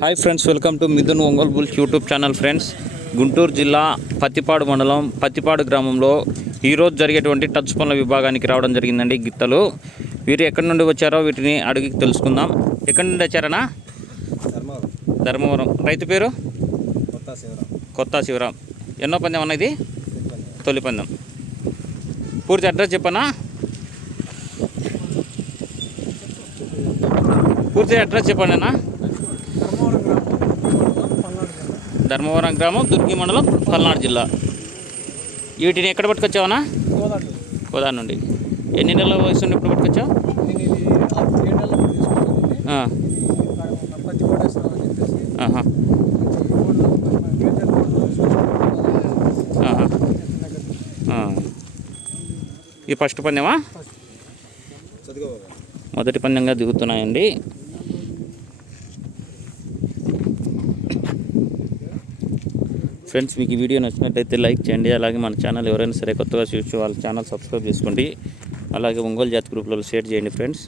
Hi friends welcome to Mithun Ongole bulls YouTube channel friends Guntur జిల్లా పత్తిపాడు మండలం పత్తిపాడు గ్రామంలో ఈరోజు జరిగేటువంటి టచ్ పనుల విభాగానికి రావడం జరిగిందండి గిత్తలు. వీరు ఎక్కడి నుండి వచ్చారో వీటిని అడిగి తెలుసుకుందాం. ఎక్కడి నుండి వచ్చారనా ధర్మవరం. ధర్మవరం రైతు పేరు? కొత్త శివరాం. కొత్త శివరాం ఎన్నో పందెం అన్న ఇది? తొలి పందెం. పూర్తి అడ్రస్ చెప్పనా? పూర్తి అడ్రస్ చెప్పండి అన్న ధర్మవరం గ్రామం దుర్గి మండలం పల్నాడు జిల్లా. వీటిని ఎక్కడ పట్టుకొచ్చావనా గోదావరి నుండి. ఎన్ని నెలల వయసు నుండి ఇప్పుడు పట్టుకొచ్చావు ఇది. ఇది ఫస్ట్ పందెమా? మొదటి పందెంగా దిగుతున్నాయండి. ఫ్రెండ్స్ మీకు ఈ వీడియో నచ్చినట్లయితే లైక్ చేయండి. అలాగే మన ఛానల్ ఎవరైనా సరే కొత్తగా చూసి వాళ్ళ ఛానల్ సబ్స్క్రైబ్ చేసుకోండి. అలాగే ఒంగోలు జాతి గ్రూప్లలో షేర్ చేయండి ఫ్రెండ్స్.